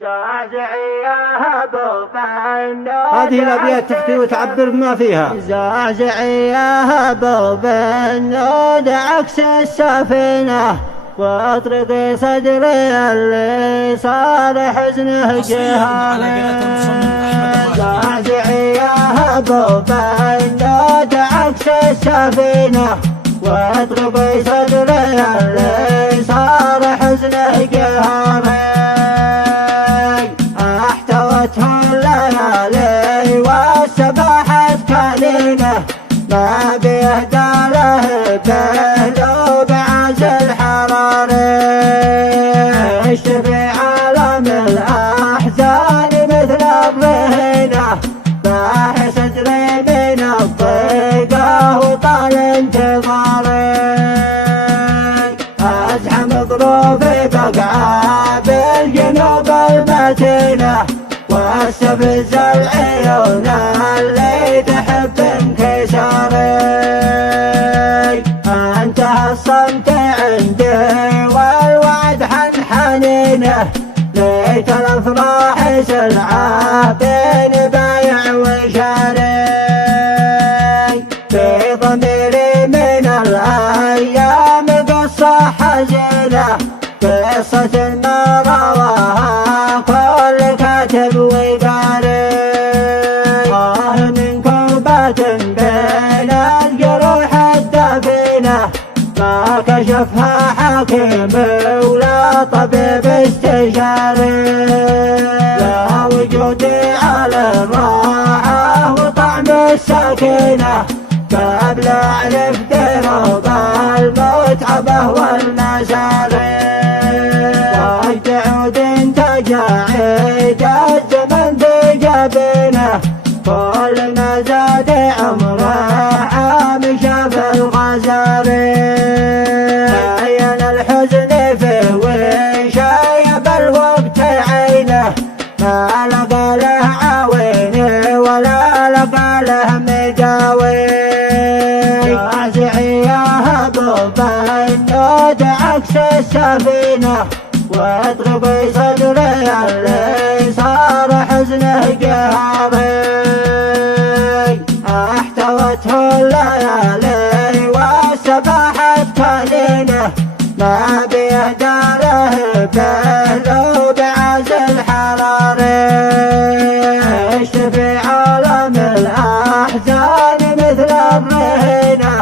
هذه الأبيات تحكي وتعبر بما فيها. زعزعي يا هبوب النود عكس السفينة، واطرقي صدري اللي صار حزنه جهاني. زعزعي يا هبوب النود عكس السفينة، واطرقي صدري اللي صار حزنه جهاني. احتوته الليالي والسباحة كلينه، ما بيهدى له بقلوب عز الحراري. عشت في عالم الأحزان مثل الرهينة، باح صدري من الضيقة وطال انتظاري. أزحم ظروفي بقعة بالجنوب المتينة، واستفز العيون اللي تحب انكساري. انتهى الصمت عندي والوعد حنينه، ليت الافراح سلعه بين بايع وشاري. في ضميري من الايام قصه حزينه، قصه ما رواها كل كاتب وقاري. من كربة بين الجروح الدفينة، ما كشفها حكيم ولا طبيب استشاري. لا وجودي على الراحة وطعم السكينة، قبل أعرف دروب المتعبة والمساري. وجد عود تجاعيد الزمن في جبينه، كل ما زاد عمره عام شاف الغزاري. عين الحزن في وشايب الوقت عينه، ما لقى له عويني ولا لقى له مداوي. زعزعي يا هبوب النود عكس السفينة، واطرقي صدري اللي صار حزنه جهاري. احتوته الليالي والسباحة كلينه، ما بيهدى له بقلوب عز الحراري. عشت في عالم الأحزان مثل الرهينة،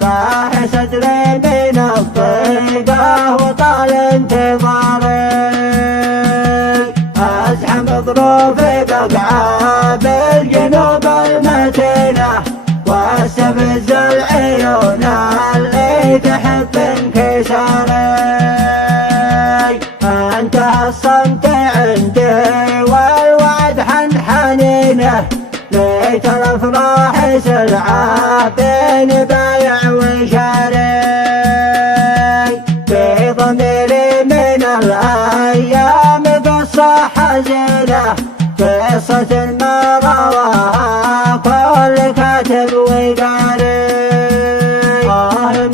باح صدري من الضيقة وطال انتظاري. أزحم ظروفي بقعة بالجنوب المتينة، واستفز العيون اللي تحب انكساري. انتهى الصمت عندي والوعد حنينه، ليت الافراح سلعه بين بايع وشاري. في ضميري من الايام قصه حزينه، قصه ما رواها كل كاتب وقاري.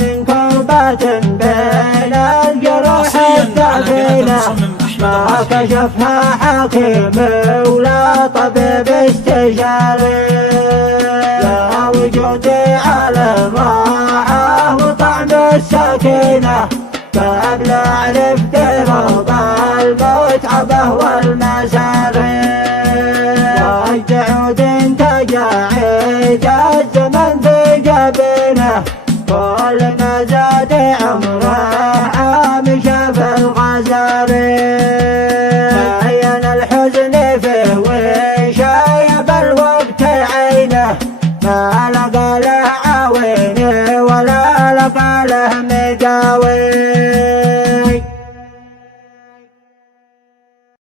من كربة بين الجروح الدفينة، ما كشفها حكيم ولا طبيب استشاري. لا وجودي على الراحة وطعم السكينة، قبل أعرف دروب المتعبة والمساري. وجد عود تجاعيد الزمن في جبينه، كل ما زاد عمره عام شاف الغزاري. عين الحزن في وشايب الوقت عينه، ما لقى له عويني ولا لقى له مداوي.